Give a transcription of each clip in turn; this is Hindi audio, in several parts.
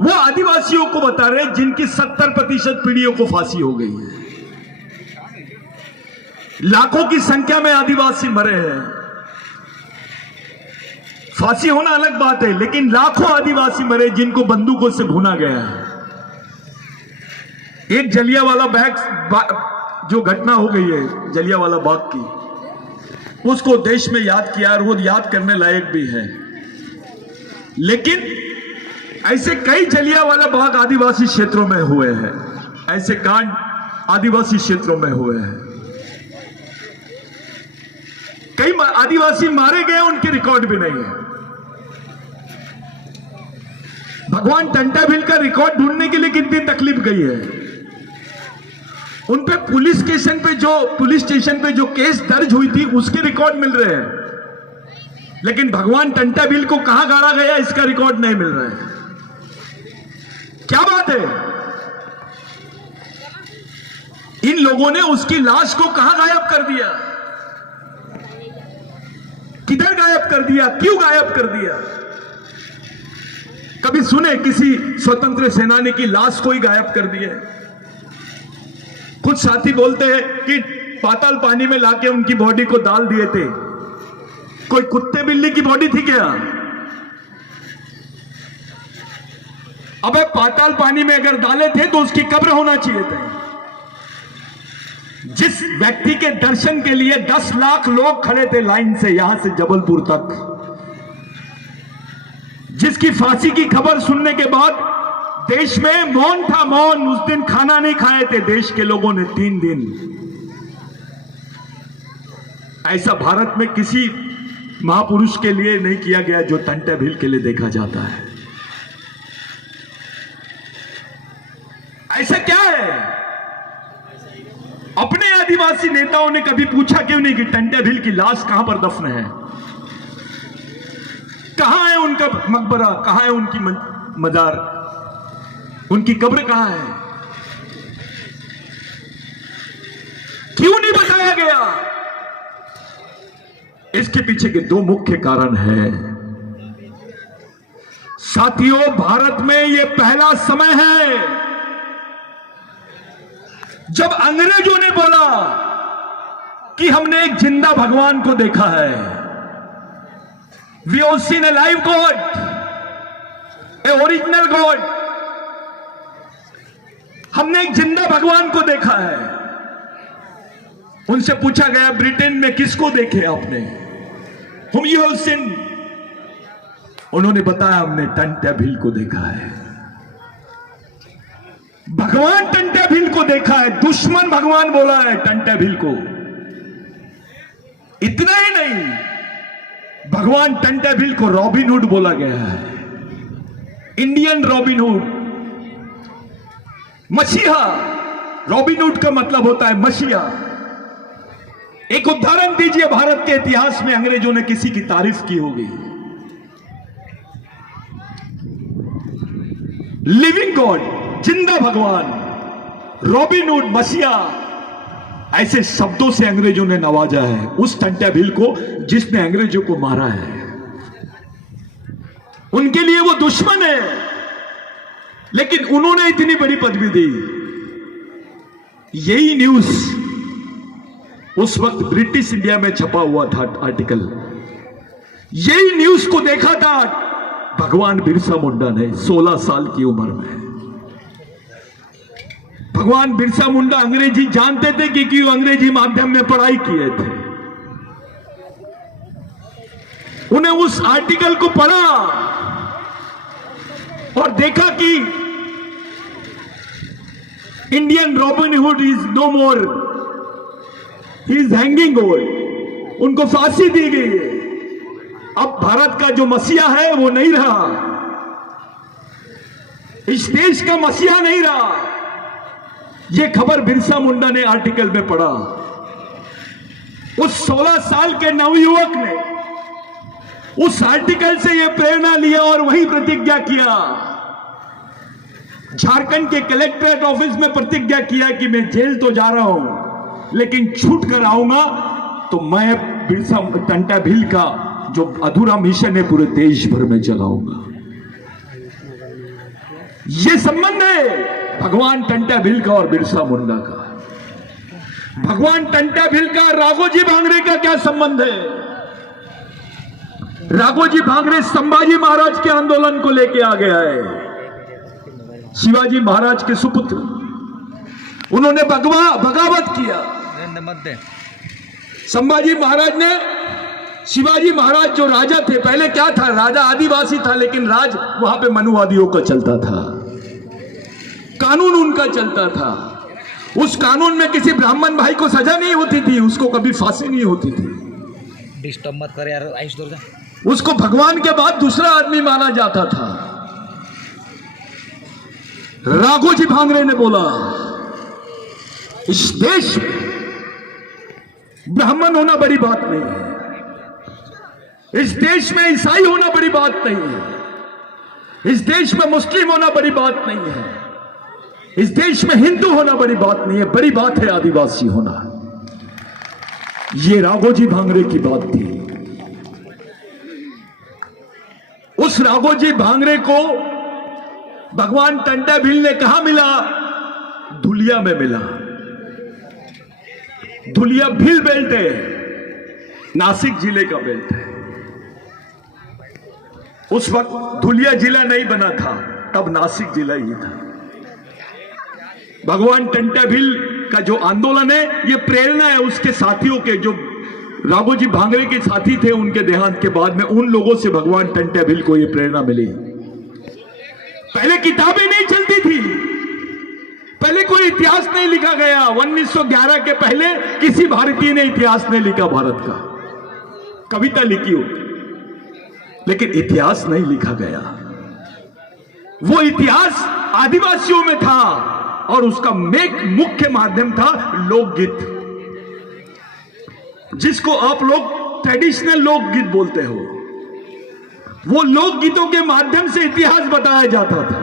वो आदिवासियों को बता रहे जिनकी 70% पीढ़ियों को फांसी हो गई है। लाखों की संख्या में आदिवासी मरे हैं। फांसी होना अलग बात है, लेकिन लाखों आदिवासी मरे जिनको बंदूकों से भुना गया है। एक जलियांवाला बाग जो घटना हो गई है जलियांवाला बाग की, उसको देश में याद किया और वो याद करने लायक भी है। लेकिन ऐसे कई जलियांवाला बाग आदिवासी क्षेत्रों में हुए हैं, ऐसे कांड आदिवासी क्षेत्रों में हुए हैं। कई आदिवासी मारे गए, उनके रिकॉर्ड भी नहीं है। भगवान टंटा भील का रिकॉर्ड ढूंढने के लिए कितनी तकलीफ गई है। उन पे पुलिस स्टेशन पे जो केस दर्ज हुई थी उसके रिकॉर्ड मिल रहे हैं, लेकिन भगवान टंटा भील को कहां गाड़ा गया इसका रिकॉर्ड नहीं मिल रहा है। क्या बात है? इन लोगों ने उसकी लाश को कहां गायब कर दिया, किधर गायब कर दिया, क्यों गायब कर दिया? कभी सुने किसी स्वतंत्र सेनानी की लाश कोई गायब कर दिया? कुछ साथी बोलते हैं कि पाताल पानी में लाके उनकी बॉडी को डाल दिए थे। कोई कुत्ते बिल्ली की बॉडी थी क्या? अबे पाताल पानी में अगर डाले थे तो उसकी कब्र होना चाहिए था। जिस व्यक्ति के दर्शन के लिए 10 लाख लोग खड़े थे लाइन से यहां से जबलपुर तक, जिसकी फांसी की खबर सुनने के बाद देश में मौन था, मौन। उस दिन खाना नहीं खाए थे देश के लोगों ने 3 दिन। ऐसा भारत में किसी महापुरुष के लिए नहीं किया गया जो टंटा भील के लिए देखा जाता है। ऐसा क्या है? अपने आदिवासी नेताओं ने कभी पूछा क्यों नहीं कि टंटा भील की लाश कहां पर दफन है, कहां है उनका मकबरा, कहां है उनकी मजार, उनकी कब्र कहां है? क्यों नहीं बताया गया? इसके पीछे के 2 मुख्य कारण हैं। साथियों, भारत में यह पहला समय है जब अंग्रेजों ने बोला कि हमने एक जिंदा भगवान को देखा है। We have seen a live God, a original God। हमने एक जिंदा भगवान को देखा है। उनसे पूछा गया ब्रिटेन में किसको देखे आपने? Whom you have seen? उन्होंने बताया हमने टंटा भील को देखा है। भगवान टंटा भील को देखा है। दुश्मन भगवान बोला है टंटा भील को। इतना ही नहीं, भगवान टंटा भील को रॉबिन हुड बोला गया है, इंडियन रॉबिन हुड, मसीहा। रॉबिन हुड का मतलब होता है मसीहा। एक उदाहरण दीजिए भारत के इतिहास में अंग्रेजों ने किसी की तारीफ की होगी। लिविंग गॉड, जिंदा भगवान, रॉबिन हुड, मसीहा, ऐसे शब्दों से अंग्रेजों ने नवाजा है उस टंटा भील को जिसने अंग्रेजों को मारा है। उनके लिए वो दुश्मन है, लेकिन उन्होंने इतनी बड़ी पदवी दी। यही न्यूज उस वक्त ब्रिटिश इंडिया में छपा हुआ था आर्टिकल। यही न्यूज को देखा था भगवान बिरसा मुंडा ने 16 साल की उम्र में। भगवान बिरसा मुंडा अंग्रेजी जानते थे क्योंकि वो अंग्रेजी माध्यम में पढ़ाई किए थे। उन्हें उस आर्टिकल को पढ़ा और देखा कि Indian robin hood is no more, he is hanging over. उनको फांसी दी गई है। अब भारत का जो मसीहा है वो नहीं रहा, इस देश का मसीहा नहीं रहा। यह खबर बिरसा मुंडा ने आर्टिकल में पढ़ा। उस 16 साल के नवयुवक ने उस आर्टिकल से यह प्रेरणा लिया और वही प्रतिज्ञा किया। झारखंड के कलेक्ट्रेट ऑफिस में प्रतिज्ञा किया कि मैं जेल तो जा रहा हूं, लेकिन छूट कर आऊंगा तो मैं बिरसा टंटा भील का जो अधूरा मिशन है पूरे देश भर में चलाऊंगा। ये संबंध है भगवान टंटा भिल का और बिरसा मुंडा का। भगवान टंटा भिल का राघोजी भांगरे का क्या संबंध है? राघोजी भांगरे संभाजी महाराज के आंदोलन को लेके आ गया है, शिवाजी महाराज के सुपुत्र। उन्होंने बगावत किया। संभाजी महाराज ने, शिवाजी महाराज जो राजा थे, पहले क्या था, राजा आदिवासी था, लेकिन राज वहां पे मनुवादियों का चलता था, कानून उनका चलता था। उस कानून में किसी ब्राह्मण भाई को सजा नहीं होती थी, उसको कभी फांसी नहीं होती थी। डिस्टर्ब मत कर यार, आइस दूर जा। उसको भगवान के बाद दूसरा आदमी माना जाता था। राघोजी भांगरे ने बोला, इस देश में ब्राह्मण होना बड़ी बात नहीं है, इस देश में ईसाई होना बड़ी बात नहीं है, इस देश में मुस्लिम होना बड़ी बात नहीं है, इस देश में हिंदू होना बड़ी बात नहीं है, बड़ी बात है आदिवासी होना। ये राघोजी भांगरे की बात थी। उस राघोजी भांगरे को भगवान टंटा भिल ने कहा मिला? धुलिया में मिला। धुलिया भिल बेल्ट है, नासिक जिले का बेल्ट है। उस वक्त धुलिया जिला नहीं बना था, तब नासिक जिला ही था। भगवान टंटा भिल का जो आंदोलन है, ये प्रेरणा है उसके साथियों के, जो राघोजी भांगरे के साथी थे उनके देहांत के बाद में, उन लोगों से भगवान टंटा भिल को ये प्रेरणा मिली। पहले किताबें नहीं चलती थी, पहले कोई इतिहास नहीं लिखा गया। 1911 के पहले किसी भारतीय ने इतिहास नहीं लिखा भारत का। कविता लिखी हो, लेकिन इतिहास नहीं लिखा गया। वो इतिहास आदिवासियों में था और उसका मुख्य माध्यम था लोकगीत, जिसको आप लोग ट्रेडिशनल लोकगीत बोलते हो। वो लोकगीतों के माध्यम से इतिहास बताया जाता था।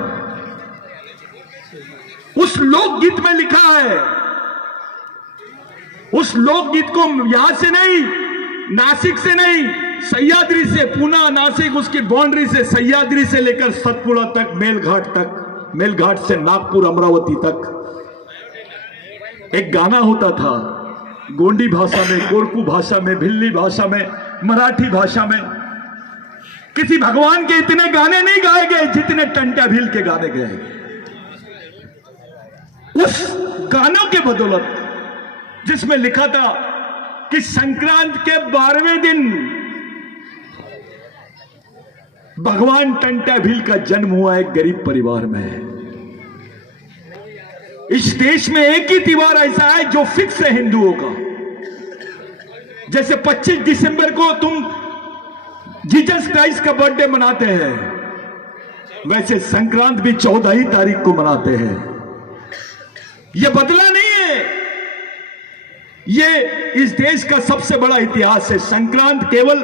उस लोकगीत में लिखा है, उस लोकगीत को यहां से नहीं, नासिक से नहीं, सह्याद्री से, पूना नासिक उसकी बाउंड्री से, सह्याद्री से लेकर सतपुड़ा तक, मेलघाट तक, मेलघाट से नागपुर अमरावती तक एक गाना होता था, गोंडी भाषा में, कोरकू भाषा में, भिल्ली भाषा में, मराठी भाषा में। किसी भगवान के इतने गाने नहीं गाए गए जितने टंटा भिल के गाने गए। उस गानों के बदौलत, जिसमें लिखा था कि संक्रांत के 12वें दिन भगवान टंटा भिल का जन्म हुआ एक गरीब परिवार में। इस देश में एक ही त्योहार ऐसा है जो फिक्स है हिंदुओं का। जैसे 25 दिसंबर को तुम जीसस क्राइस्ट का बर्थडे मनाते हैं, वैसे संक्रांत भी 14 ही तारीख को मनाते हैं। यह बदला नहीं है, ये इस देश का सबसे बड़ा इतिहास है। संक्रांत केवल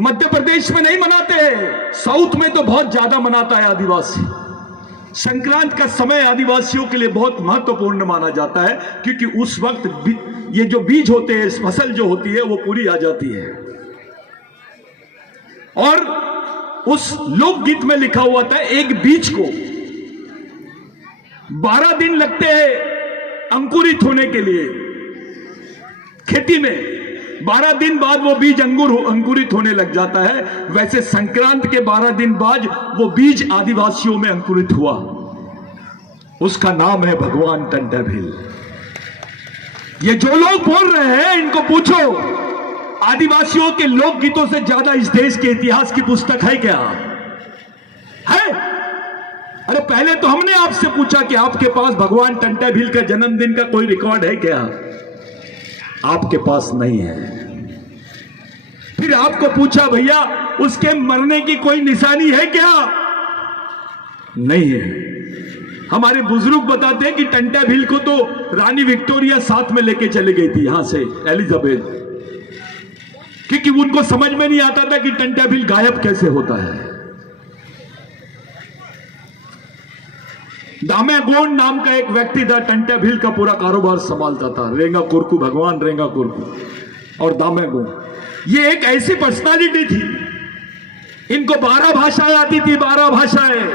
मध्य प्रदेश में नहीं मनाते हैं, साउथ में तो बहुत ज्यादा मनाता है आदिवासी। संक्रांत का समय आदिवासियों के लिए बहुत महत्वपूर्ण माना जाता है, क्योंकि उस वक्त ये जो बीज होते हैं, फसल जो होती है वो पूरी आ जाती है। और उस लोकगीत में लिखा हुआ था, एक बीज को 12 दिन लगते हैं अंकुरित होने के लिए। खेती में 12 दिन बाद वो बीज अंकुरित होने लग जाता है, वैसे संक्रांत के 12 दिन बाद वो बीज आदिवासियों में अंकुरित हुआ। उसका नाम है भगवान टंटा भिल। ये जो लोग बोल रहे हैं, इनको पूछो, आदिवासियों के लोकगीतों से ज्यादा इस देश के इतिहास की पुस्तक है क्या? है? अरे पहले तो हमने आपसे पूछा कि आपके पास भगवान टंटा भिल का जन्मदिन का कोई रिकॉर्ड है क्या? आपके पास नहीं है। फिर आपको पूछा, भैया उसके मरने की कोई निशानी है क्या? नहीं है। हमारे बुजुर्ग बताते हैं कि टंटा भिल को तो रानी विक्टोरिया साथ में लेके चली गई थी यहां से, एलिजाबेथ, क्योंकि उनको समझ में नहीं आता था कि टंटा भिल गायब कैसे होता है। दामे गोंड नाम का एक व्यक्ति था, टंटा भिल का पूरा कारोबार संभालता था। रेंगा कुरकू, भगवान रेंगा कुरकू और दामे गोंड, ये एक ऐसी पर्सनालिटी थी, इनको 12 भाषाएं आती थी, 12 भाषाएं।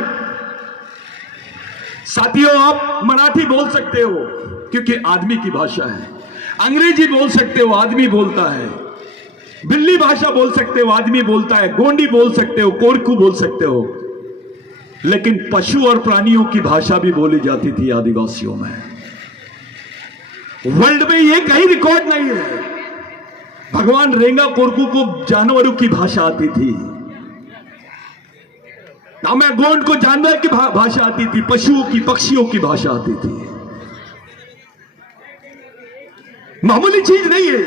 साथियों, आप मराठी बोल सकते हो क्योंकि आदमी की भाषा है, अंग्रेजी बोल सकते हो, आदमी बोलता है, बिल्ली भाषा बोल सकते हो, आदमी बोलता है, गोंडी बोल सकते हो, कोरकू बोल सकते हो, लेकिन पशु और प्राणियों की भाषा भी बोली जाती थी आदिवासियों में। वर्ल्ड में ये कहीं रिकॉर्ड नहीं है। भगवान रेंगा कोरकू को जानवरों की भाषा आती थी, नामे गोंड को जानवर की भाषा आती थी, पशुओं की, पक्षियों की भाषा आती थी। मामूली चीज नहीं है।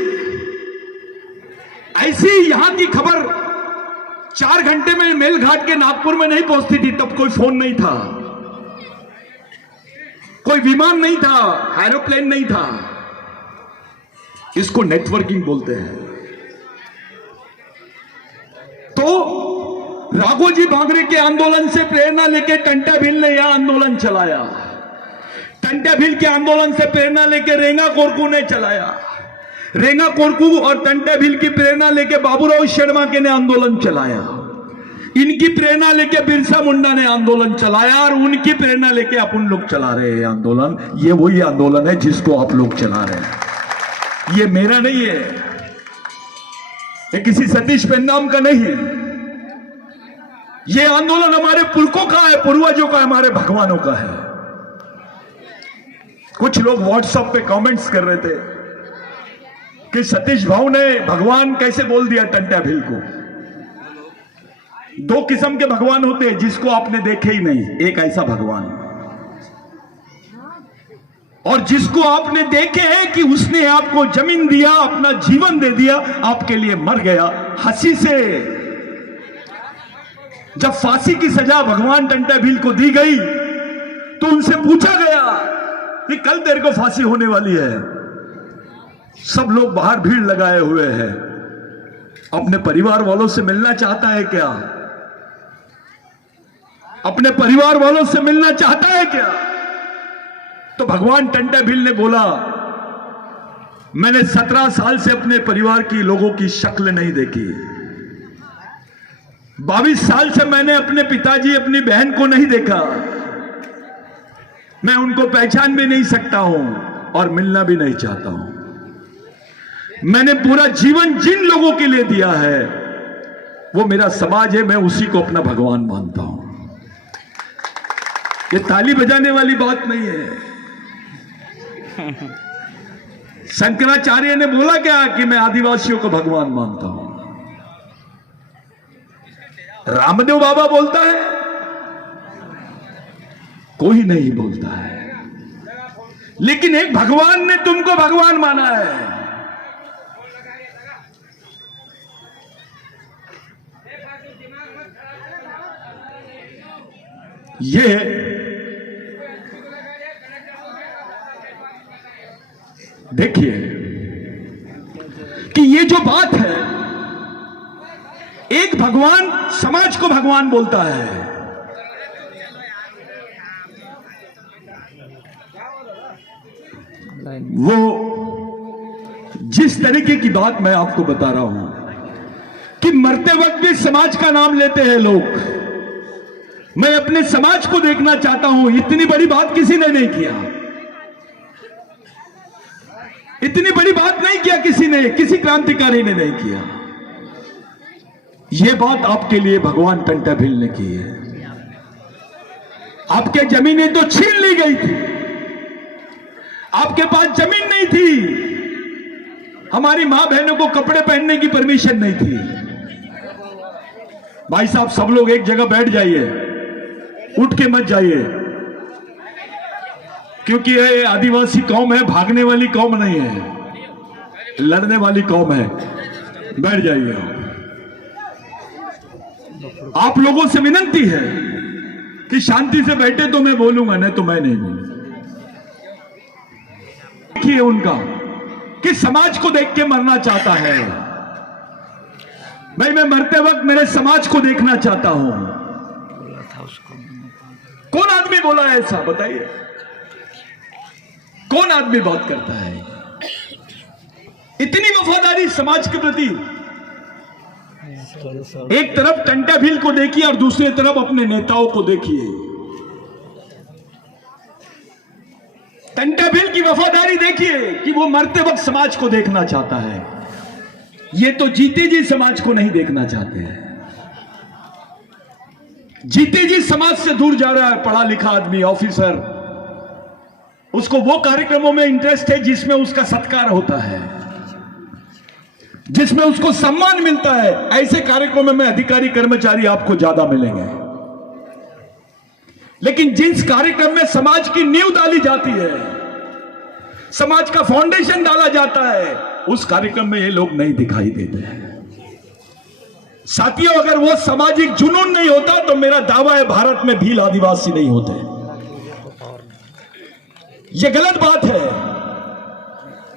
ऐसी यहां की खबर 4 घंटे में मेलघाट के नागपुर में नहीं पहुंचती थी। तब कोई फोन नहीं था, कोई विमान नहीं था, एरोप्लेन नहीं था। इसको नेटवर्किंग बोलते हैं। तो राघोजी भांगरे के आंदोलन से प्रेरणा लेकर टंटा भील ने यह आंदोलन चलाया। टंटा भील के आंदोलन से प्रेरणा लेकर रेंगा कोरकू ने चलाया। रेंगा कोरकू और टंटा भील की प्रेरणा लेकर बाबूराव शर्मा के ने आंदोलन चलाया। इनकी प्रेरणा लेके बिरसा मुंडा ने आंदोलन चलाया और उनकी प्रेरणा लेके अपन लोग चला रहे हैं आंदोलन। ये वही आंदोलन है जिसको आप लोग चला रहे हैं। ये मेरा नहीं है, ये किसी सतीश पेन्नाम का नहीं है। ये आंदोलन हमारे पुरखों का है, पूर्वजों का, हमारे भगवानों का है। कुछ लोग व्हाट्सएप पे कमेंट्स कर रहे थे कि सतीश भाऊ ने भगवान कैसे बोल दिया टंटा भील को। 2 किस्म के भगवान होते हैं जिसको आपने देखे ही नहीं। एक ऐसा भगवान और जिसको आपने देखे हैं कि उसने आपको जमीन दिया, अपना जीवन दे दिया, आपके लिए मर गया हंसी से। जब फांसी की सजा भगवान टंटा भील को दी गई तो उनसे पूछा गया कि कल तेरे को फांसी होने वाली है। सब लोग बाहर भीड़ लगाए हुए हैं। अपने परिवार वालों से मिलना चाहता है क्या? अपने परिवार वालों से मिलना चाहता है क्या? तो भगवान टंटा भील ने बोला, मैंने 17 साल से अपने परिवार की लोगों की शक्ल नहीं देखी। 22 साल से मैंने अपने पिताजी, अपनी बहन को नहीं देखा। मैं उनको पहचान भी नहीं सकता हूं और मिलना भी नहीं चाहता हूं। मैंने पूरा जीवन जिन लोगों के लिए दिया है वो मेरा समाज है, मैं उसी को अपना भगवान मानता हूं। ये ताली बजाने वाली बात नहीं है। शंकराचार्य ने बोला क्या कि मैं आदिवासियों को भगवान मानता हूं। रामदेव बाबा बोलता है, कोई नहीं बोलता है, लेकिन एक भगवान ने तुमको भगवान माना है। ये देखिए कि ये जो बात है, एक भगवान समाज को भगवान बोलता है। वो जिस तरीके की बात मैं आपको बता रहा हूं कि मरते वक्त भी समाज का नाम लेते हैं लोग। मैं अपने समाज को देखना चाहता हूं। इतनी बड़ी बात किसी ने नहीं किया। इतनी बड़ी बात नहीं किया किसी ने, किसी क्रांतिकारी ने नहीं किया। यह बात आपके लिए भगवान टंटा भील ने की है। आपके जमीनें तो छीन ली गई थी, आपके पास जमीन नहीं थी, हमारी मां बहनों को कपड़े पहनने की परमिशन नहीं थी। भाई साहब, सब लोग एक जगह बैठ जाइए, उठ के मत जाइए, क्योंकि ये आदिवासी कौम है, भागने वाली कौम नहीं है, लड़ने वाली कौम है। बैठ जाइए। आप लोगों से विनती है कि शांति से बैठे तो मैं बोलूंगा, नहीं तो मैं नहीं बोलूंगा। देखिए उनका कि समाज को देख के मरना चाहता है। भाई, मैं मरते वक्त मेरे समाज को देखना चाहता हूं। कौन आदमी बोला है ऐसा? बताइए, कौन आदमी बात करता है? इतनी वफादारी समाज के प्रति। एक तरफ टंटा भील को देखिए और दूसरी तरफ अपने नेताओं को देखिए। टंटा भिल की वफादारी देखिए कि वो मरते वक्त समाज को देखना चाहता है। ये तो जीते जी समाज को नहीं देखना चाहते हैं। जीते जी समाज से दूर जा रहा है पढ़ा लिखा आदमी, ऑफिसर। उसको वो कार्यक्रमों में इंटरेस्ट है जिसमें उसका सत्कार होता है, जिसमें उसको सम्मान मिलता है। ऐसे कार्यक्रमों में अधिकारी कर्मचारी आपको ज्यादा मिलेंगे। लेकिन जिस कार्यक्रम में समाज की नींव डाली जाती है, समाज का फाउंडेशन डाला जाता है, उस कार्यक्रम में ये लोग नहीं दिखाई देते हैं। साथियों, अगर वो सामाजिक जुनून नहीं होता तो मेरा दावा है भारत में भील आदिवासी नहीं होते। ये गलत बात है।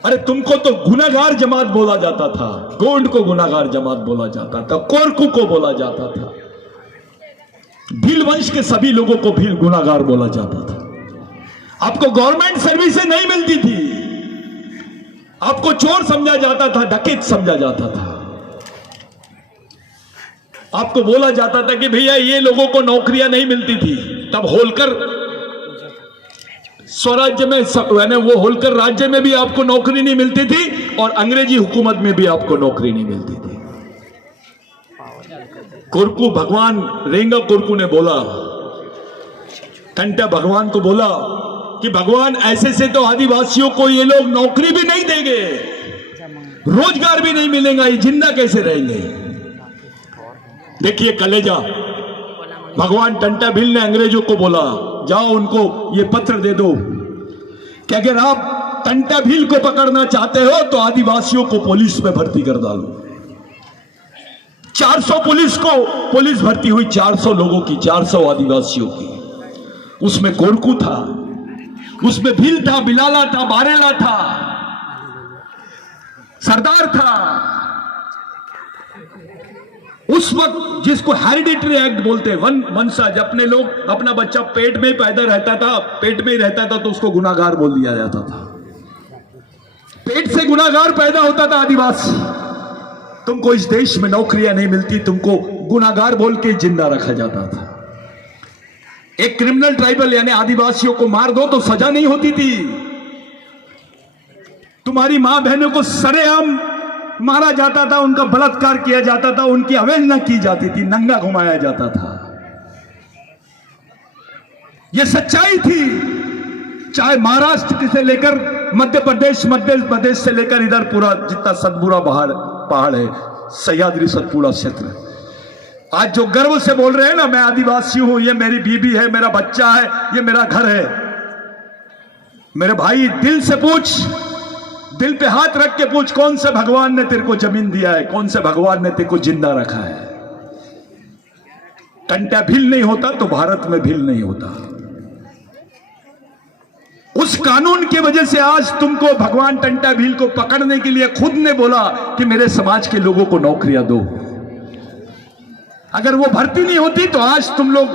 अरे तुमको तो गुनाहगार जमात बोला जाता था, गोंड को गुनाहगार जमात बोला जाता था, कोरकू को बोला जाता था, भील वंश के सभी लोगों को भील गुनाहगार बोला जाता था। आपको गवर्नमेंट सर्विसेज नहीं मिलती थी, आपको चोर समझा जाता था, डकैत समझा जाता था। आपको बोला जाता था कि भैया ये लोगों को नौकरियां नहीं मिलती थी। तब होलकर स्वराज्य में यानी वो होलकर राज्य में भी आपको नौकरी नहीं मिलती थी और अंग्रेजी हुकूमत में भी आपको नौकरी नहीं मिलती थी। कोरकू भगवान रेंगा कोरकू ने बोला, टंटा भगवान को बोला कि भगवान ऐसे से तो आदिवासियों को ये लोग नौकरी भी नहीं देंगे, रोजगार भी नहीं मिलेगा, ये जिंदा कैसे रहेंगे। देखिए कलेजा, भगवान टंटा भिल ने अंग्रेजों को बोला, जाओ उनको ये पत्र दे दो कि अगर आप टंटा भिल को पकड़ना चाहते हो तो आदिवासियों को पुलिस में भर्ती कर डालो। 400 पुलिस भर्ती हुई, 400 लोगों की, 400 आदिवासियों की। उसमें कोरकू था, उसमें भील था, बिलाला था, बारेला था, सरदार था। उस वक्त जिसको हेरिडिटरी एक्ट बोलते हैं, वंशज, अपने लोग, अपना बच्चा पेट में पैदा रहता था, पेट में ही रहता था तो उसको गुनाहगार बोल दिया जाता था। पेट से गुनाहगार पैदा होता था आदिवासी। तुमको इस देश में नौकरियां नहीं मिलती, तुमको गुनाहगार बोल के जिंदा रखा जाता था। एक क्रिमिनल ट्राइबल यानी आदिवासियों को मार दो तो सजा नहीं होती थी। तुम्हारी मां बहनों को सरेआम मारा जाता था, उनका बलात्कार किया जाता था, उनकी अवहेलना की जाती थी, नंगा घुमाया जाता था। यह सच्चाई थी। चाहे महाराष्ट्र से लेकर मध्य प्रदेश से लेकर इधर पूरा जितना सतपुड़ा पहाड़ है, सह्याद्री सतपुड़ा क्षेत्र, आज जो गर्व से बोल रहे हैं ना, मैं आदिवासी हूं, ये मेरी बीबी है, मेरा बच्चा है, ये मेरा घर है। मेरे भाई, दिल से पूछ, दिल पे हाथ रख के पूछ, कौन से भगवान ने तेरे को जमीन दिया है, कौन से भगवान ने तेरे को जिंदा रखा है। टंटा भिल नहीं होता तो भारत में भिल नहीं होता। उस कानून की वजह से आज तुमको भगवान टंटा भिल को पकड़ने के लिए खुद ने बोला कि मेरे समाज के लोगों को नौकरियां दो। अगर वो भर्ती नहीं होती तो आज तुम लोग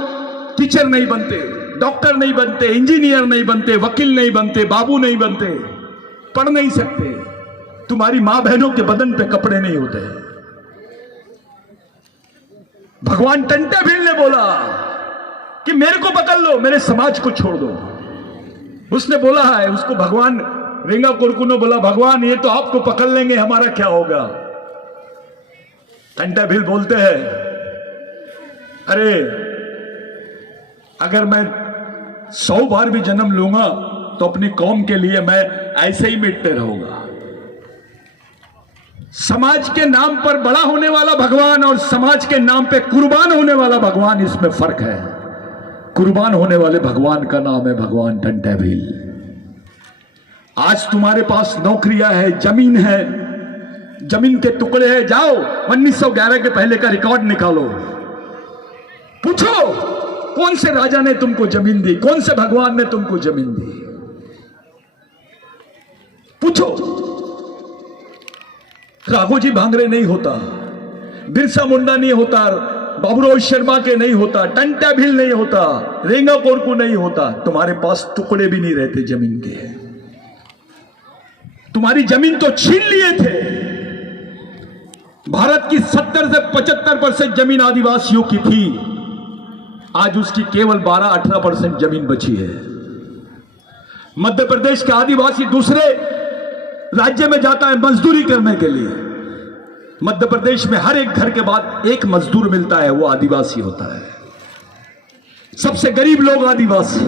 टीचर नहीं बनते, डॉक्टर नहीं बनते, इंजीनियर नहीं बनते, वकील नहीं बनते, बाबू नहीं बनते, पढ़ नहीं सकते, तुम्हारी मां बहनों के बदन पे कपड़े नहीं होते। भगवान टंटा भिल ने बोला कि मेरे को पकड़ लो, मेरे समाज को छोड़ दो। उसने बोला है, उसको भगवान रेंगा कोरकू ने बोला, भगवान ये तो आपको पकड़ लेंगे, हमारा क्या होगा। टंटा भिल बोलते हैं, अरे अगर मैं 100 बार भी जन्म लूंगा तो अपनी कौम के लिए मैं ऐसे ही मिटते रहूंगा। समाज के नाम पर बड़ा होने वाला भगवान और समाज के नाम पे कुर्बान होने वाला भगवान, इसमें फर्क है। कुर्बान होने वाले भगवान का नाम है भगवान टंटा भिल। आज तुम्हारे पास नौकरियां है, जमीन है, जमीन के टुकड़े हैं, जाओ 1911 के पहले का रिकॉर्ड निकालो, पूछो कौन से राजा ने तुमको जमीन दी, कौन से भगवान ने तुमको जमीन दी, पूछो। राघोजी भांगरे नहीं होता, बिरसा मुंडा नहीं होता, बाबूराव शर्मा के नहीं होता, टंटा भिल नहीं होता, रेंगा कोरकू नहीं होता, तुम्हारे पास टुकड़े भी नहीं रहते जमीन के। तुम्हारी जमीन तो छीन लिए थे। भारत की 70 से 75% जमीन आदिवासियों की थी, आज उसकी केवल 12-18% जमीन बची है। मध्य प्रदेश के आदिवासी दूसरे राज्य में जाता है मजदूरी करने के लिए। मध्य प्रदेश में हर एक घर के बाद एक मजदूर मिलता है, वो आदिवासी होता है। सबसे गरीब लोग आदिवासी,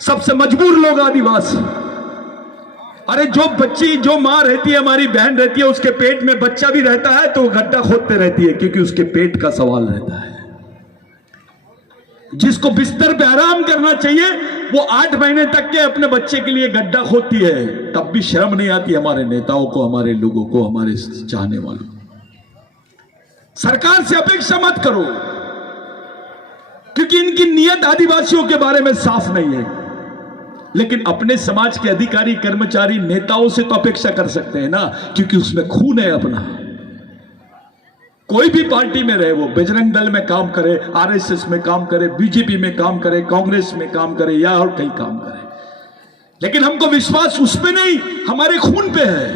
सबसे मजबूर लोग आदिवासी। अरे जो मां रहती है, हमारी बहन रहती है, उसके पेट में बच्चा भी रहता है तो वो गड्ढा खोदते रहती है, क्योंकि उसके पेट का सवाल रहता है। जिसको बिस्तर पे आराम करना चाहिए वो 8 महीने तक के अपने बच्चे के लिए गड्ढा खोदती है, तब भी शर्म नहीं आती हमारे नेताओं को, हमारे लोगों को, हमारे चाहने वालों को। सरकार से अपेक्षा मत करो, क्योंकि इनकी नीयत आदिवासियों के बारे में साफ नहीं है। लेकिन अपने समाज के अधिकारी, कर्मचारी, नेताओं से तो अपेक्षा कर सकते हैं ना, क्योंकि उसमें खून है अपना। कोई भी पार्टी में रहे, वो बजरंग दल में काम करे, आरएसएस में काम करे, बीजेपी में काम करे, कांग्रेस में काम करे या और कहीं काम करे, लेकिन हमको विश्वास उस पे नहीं, हमारे खून पे है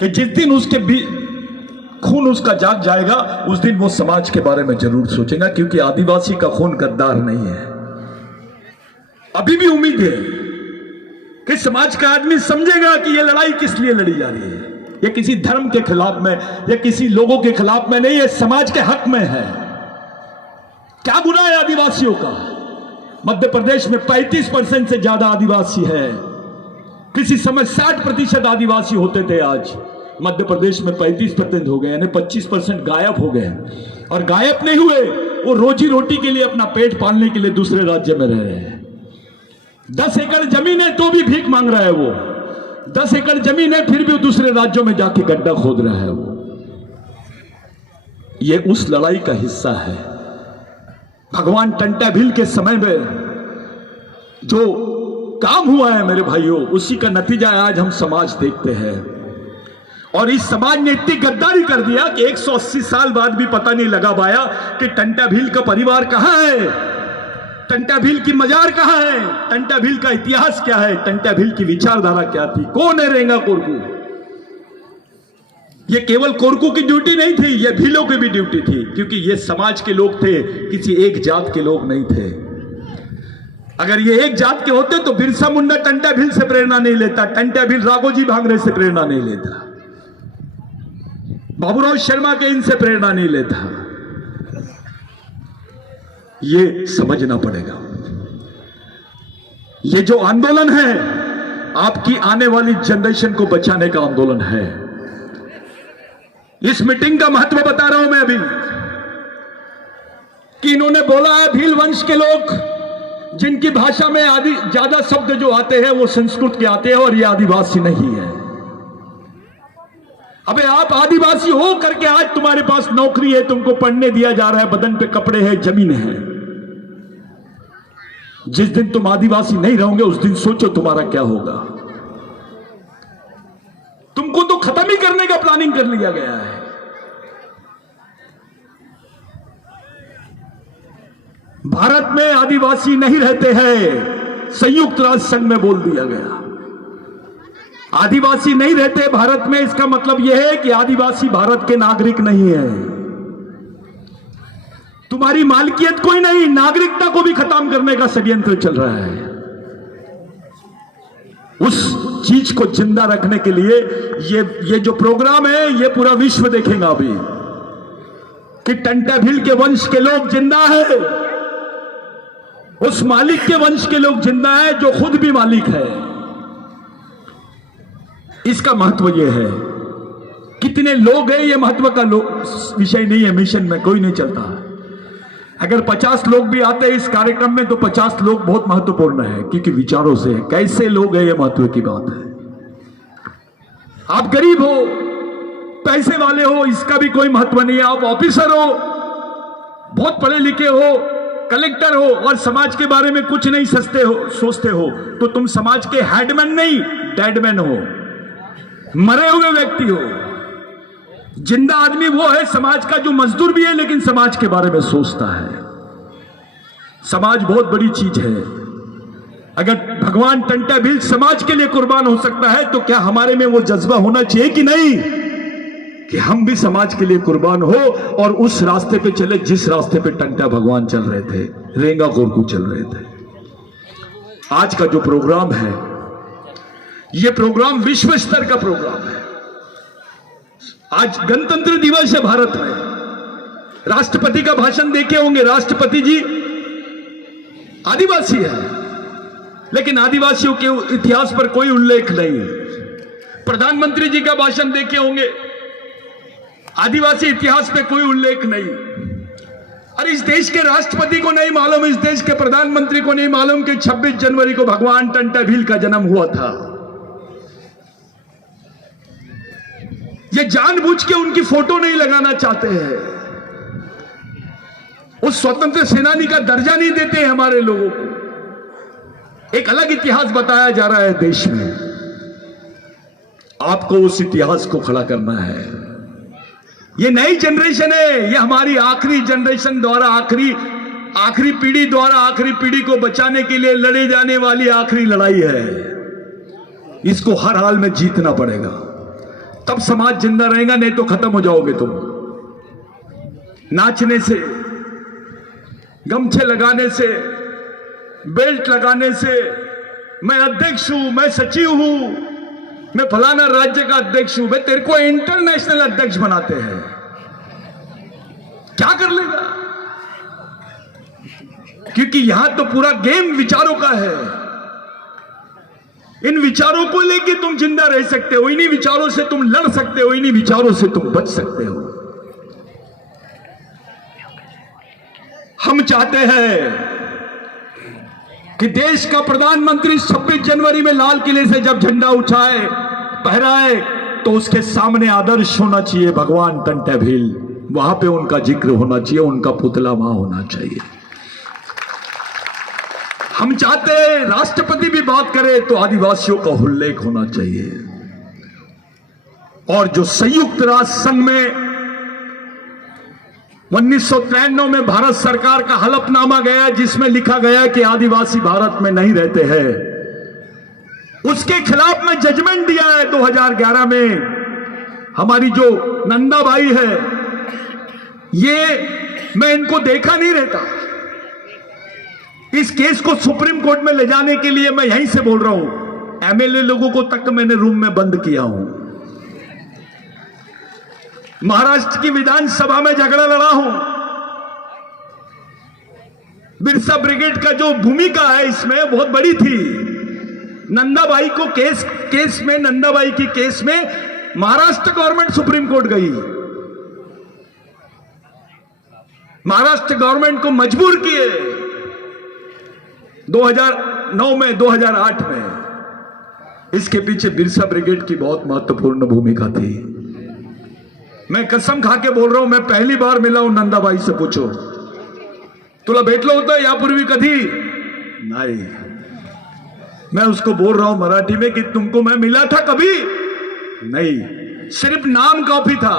कि जिस दिन उसके खून उसका जाग जाएगा, उस दिन वो समाज के बारे में जरूर सोचेगा, क्योंकि आदिवासी का खून गद्दार नहीं है। अभी भी उम्मीद है कि समाज का आदमी समझेगा कि ये लड़ाई किस लिए लड़ी जा रही है। ये किसी धर्म के खिलाफ में या किसी लोगों के खिलाफ में नहीं है, समाज के हक में है। क्या गुनाह है आदिवासियों का? मध्य प्रदेश में 35% से ज्यादा आदिवासी है। किसी समय 60% आदिवासी होते थे, आज मध्य प्रदेश में 35% हो गए, यानी 25% गायब हो गए। और गायब नहीं हुए, वो रोजी रोटी के लिए, अपना पेट पालने के लिए दूसरे राज्य में रह रहे हैं। 10 एकड़ जमीन है तो भी भीख मांग रहा है वो। 10 एकड़ जमीन है फिर भी दूसरे राज्यों में जाके गड्ढा खोद रहा है वो। ये उस लड़ाई का हिस्सा है। भगवान टंटा भील के समय में जो काम हुआ है मेरे भाइयों, उसी का नतीजा आज हम समाज देखते हैं। और इस समाज ने इतनी गद्दारी कर दिया कि 180 साल बाद भी पता नहीं लगा पाया कि टंटा भील का परिवार कहां है, टंटा भील की मजार कहां है, टंटा भील का इतिहास क्या है, टंटा भील की विचारधारा क्या थी, कौन है रेंगा कोरकू। ये केवल कोरकू की ड्यूटी नहीं थी, ये भीलों की भी ड्यूटी थी, क्योंकि ये समाज के लोग थे, किसी एक जात के लोग नहीं थे। अगर ये एक जात के होते तो बिरसा मुंडा टंटा भील से प्रेरणा नहीं लेता, टंटा भील राघोजी भांगरे से प्रेरणा नहीं लेता, बाबूराव शर्मा के इनसे प्रेरणा नहीं लेता। ये समझना पड़ेगा। ये जो आंदोलन है, आपकी आने वाली जनरेशन को बचाने का आंदोलन है। इस मीटिंग का महत्व बता रहा हूं मैं अभी, कि इन्होंने बोला है भील वंश के लोग, जिनकी भाषा में ज्यादा शब्द जो आते हैं वो संस्कृत के आते हैं, और ये आदिवासी नहीं है। अबे आप आदिवासी हो करके आज तुम्हारे पास नौकरी है, तुमको पढ़ने दिया जा रहा है, बदन पे कपड़े हैं, जमीन है। जिस दिन तुम आदिवासी नहीं रहोगे, उस दिन सोचो तुम्हारा क्या होगा। तुमको तो खत्म ही करने का प्लानिंग कर लिया गया है। भारत में आदिवासी नहीं रहते हैं, संयुक्त राष्ट्र संघ में बोल दिया गया। आदिवासी नहीं रहते भारत में, इसका मतलब यह है कि आदिवासी भारत के नागरिक नहीं है। तुम्हारी मालकियत कोई नहीं, नागरिकता को भी खत्म करने का षड्यंत्र चल रहा है। उस चीज को जिंदा रखने के लिए ये जो प्रोग्राम है, ये पूरा विश्व देखेगा अभी कि टंटा भील के वंश के लोग जिंदा है, उस मालिक के वंश के लोग जिंदा है जो खुद भी मालिक है। इसका महत्व यह है। कितने लोग हैं ये महत्व का विषय नहीं है, मिशन में कोई नहीं चलता। अगर 50 लोग भी आते हैं इस कार्यक्रम में तो 50 लोग बहुत महत्वपूर्ण है, क्योंकि विचारों से है। कैसे लोग हैं ये महत्व की बात है। आप गरीब हो, पैसे वाले हो, इसका भी कोई महत्व नहीं है। आप ऑफिसर हो, बहुत पढ़े लिखे हो, कलेक्टर हो, और समाज के बारे में कुछ नहीं सोचते हो, तो तुम समाज के हेडमैन नहीं, डेडमैन हो, मरे हुए व्यक्ति हो। जिंदा आदमी वो है समाज का जो मजदूर भी है, लेकिन समाज के बारे में सोचता है। समाज बहुत बड़ी चीज है। अगर भगवान टंटा भील समाज के लिए कुर्बान हो सकता है, तो क्या हमारे में वो जज्बा होना चाहिए कि नहीं, कि हम भी समाज के लिए कुर्बान हो और उस रास्ते पे चले जिस रास्ते पे टंटा भगवान चल रहे थे, रेंगा कोरकू चल रहे थे। आज का जो प्रोग्राम है, यह प्रोग्राम विश्व स्तर का प्रोग्राम है। आज गणतंत्र दिवस है भारत में। राष्ट्रपति का भाषण देखे होंगे। राष्ट्रपति जी आदिवासी है, लेकिन आदिवासियों के इतिहास पर कोई उल्लेख नहीं। प्रधानमंत्री जी का भाषण देखे होंगे, आदिवासी इतिहास पे कोई उल्लेख नहीं। और इस देश के राष्ट्रपति को नहीं मालूम, इस देश के प्रधानमंत्री को नहीं मालूम कि 26 जनवरी को भगवान टंटा भील का जन्म हुआ था। ये जानबूझ के उनकी फोटो नहीं लगाना चाहते हैं। उस स्वतंत्र सेनानी का दर्जा नहीं देते हैं हमारे लोगों को। एक अलग इतिहास बताया जा रहा है देश में। आपको उस इतिहास को खड़ा करना है। ये नई जनरेशन है, ये हमारी आखिरी जनरेशन द्वारा, आखिरी पीढ़ी द्वारा आखिरी पीढ़ी को बचाने के लिए लड़ी जाने वाली आखिरी लड़ाई है। इसको हर हाल में जीतना पड़ेगा, तब समाज जिंदा रहेगा, नहीं तो खत्म हो जाओगे तुम। नाचने से, गमछे लगाने से, बेल्ट लगाने से, मैं अध्यक्ष हूं, मैं सचिव हूं, मैं फलाना राज्य का अध्यक्ष हूं, तेरे को इंटरनेशनल अध्यक्ष बनाते हैं, क्या कर लेगा? क्योंकि यहां तो पूरा गेम विचारों का है। इन विचारों को लेके तुम जिंदा रह सकते हो, इन्हीं विचारों से तुम लड़ सकते हो, इन्हीं विचारों से तुम बच सकते हो। हम चाहते हैं कि देश का प्रधानमंत्री 26 जनवरी में लाल किले से जब झंडा उठाए, फहराए, तो उसके सामने आदर्श होना चाहिए भगवान टंटा भील। वहां पे उनका जिक्र होना चाहिए, उनका पुतला वहां होना चाहिए। हम चाहते हैं राष्ट्रपति भी बात करे तो आदिवासियों का उल्लेख होना चाहिए। और जो संयुक्त राष्ट्र संघ में 1993 में भारत सरकार का हलफनामा गया, जिसमें लिखा गया कि आदिवासी भारत में नहीं रहते हैं, उसके खिलाफ में जजमेंट दिया है 2011 में। हमारी जो नंदाबाई है, ये मैं इनको देखा नहीं रहता। इस केस को सुप्रीम कोर्ट में ले जाने के लिए मैं यहीं से बोल रहा हूं। एमएलए लोगों को तक मैंने रूम में बंद किया हूं। महाराष्ट्र की विधानसभा में झगड़ा लड़ा हूं। बिरसा ब्रिगेड का जो भूमिका है इसमें बहुत बड़ी थी। नंदाबाई को केस में नंदाबाई की केस में महाराष्ट्र गवर्नमेंट सुप्रीम कोर्ट गई। महाराष्ट्र गवर्नमेंट को मजबूर किए 2009 में, 2008 में। इसके पीछे बिरसा ब्रिगेड की बहुत महत्वपूर्ण भूमिका थी। मैं कसम खा के बोल रहा हूं, मैं पहली बार मिला हूं नंदाबाई से। पूछो तुला भेटलं होतं यापूर्वी कधी? नहीं। मैं उसको बोल रहा हूं मराठी में कि तुमको मैं मिला था कभी? नहीं, सिर्फ नाम काफी था।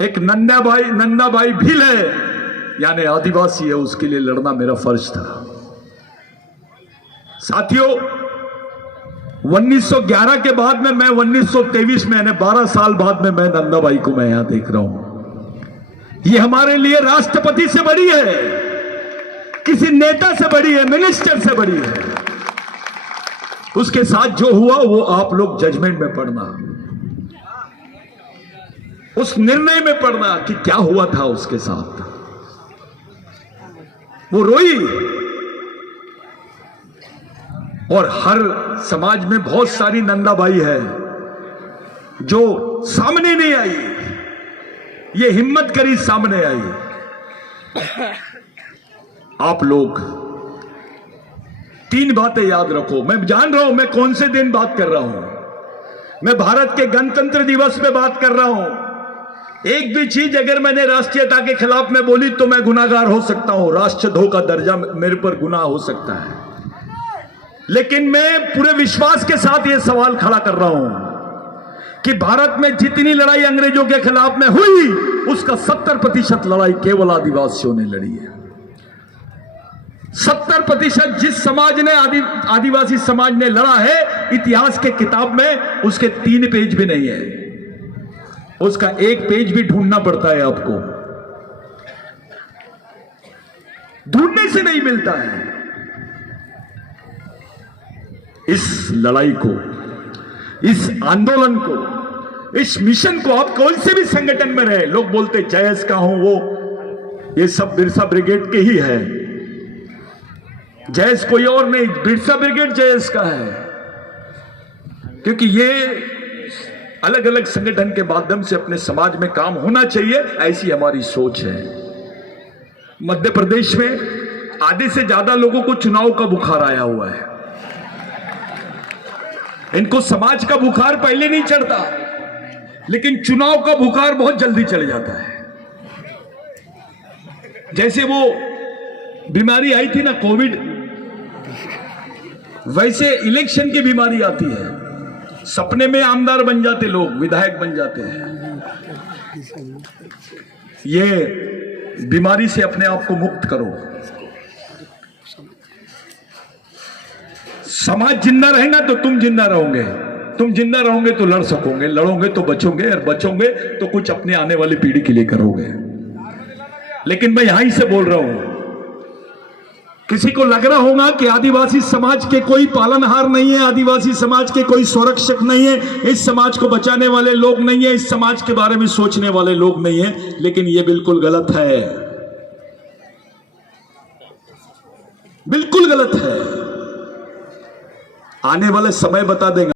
एक नंदाबाई भील है, यानी आदिवासी है, उसके लिए लड़ना मेरा फर्ज था। साथियों, 1911 के बाद में मैं 1923 में, यानी 12 साल बाद में मैं नंदाबाई को मैं यहां देख रहा हूं। ये हमारे लिए राष्ट्रपति से बड़ी है, किसी नेता से बड़ी है, मिनिस्टर से बड़ी है। उसके साथ जो हुआ वो आप लोग जजमेंट में पढ़ना, उस निर्णय में पढ़ना कि क्या हुआ था उसके साथ। वो रोई, और हर समाज में बहुत सारी नंदाबाई है जो सामने नहीं आई, ये हिम्मत करी सामने आई। आप लोग 3 बातें याद रखो। मैं जान रहा हूं मैं कौन से दिन बात कर रहा हूं। मैं भारत के गणतंत्र दिवस पे बात कर रहा हूं। एक भी चीज अगर मैंने राष्ट्रीयता के खिलाफ में बोली तो मैं गुनाहगार हो सकता हूं, राष्ट्रद्रोह का दर्जा मेरे पर गुनाह हो सकता है। लेकिन मैं पूरे विश्वास के साथ यह सवाल खड़ा कर रहा हूं कि भारत में जितनी लड़ाई अंग्रेजों के खिलाफ में हुई, उसका 70% लड़ाई केवल आदिवासियों ने लड़ी है। 70% जिस समाज ने आदिवासी समाज ने लड़ा है, इतिहास के किताब में उसके 3 पेज भी नहीं है, उसका 1 पेज भी ढूंढना पड़ता है आपको, ढूंढने से नहीं मिलता है। इस लड़ाई को, इस आंदोलन को, इस मिशन को आप कोई से भी संगठन में रहे, लोग बोलते जयस का हूं वो, ये सब बिरसा ब्रिगेड के ही है। जयस कोई और नहीं, बिरसा ब्रिगेड जयस का है, क्योंकि ये अलग अलग संगठन के माध्यम से अपने समाज में काम होना चाहिए, ऐसी हमारी सोच है। मध्य प्रदेश में आधे से ज्यादा लोगों को चुनाव का बुखार आया हुआ है। इनको समाज का बुखार पहले नहीं चढ़ता, लेकिन चुनाव का बुखार बहुत जल्दी चढ़ जाता है। जैसे वो बीमारी आई थी ना कोविड, वैसे इलेक्शन की बीमारी आती है। सपने में आमदार बन जाते लोग, विधायक बन जाते हैं। ये बीमारी से अपने आप को मुक्त करो। समाज जिंदा रहेगा तो तुम जिंदा रहोगे, तुम जिंदा रहोगे तो लड़ सकोगे, लड़ोगे तो बचोगे, और बचोगे तो कुछ अपने आने वाली पीढ़ी के लिए करोगे। लेकिन मैं यहां से बोल रहा हूं, किसी को लग रहा होगा कि आदिवासी समाज के कोई पालनहार नहीं है, आदिवासी समाज के कोई संरक्षक नहीं है, इस समाज को बचाने वाले लोग नहीं है, इस समाज के बारे में सोचने वाले लोग नहीं है, लेकिन यह बिल्कुल गलत है, बिल्कुल गलत है। आने वाले समय बता देगा।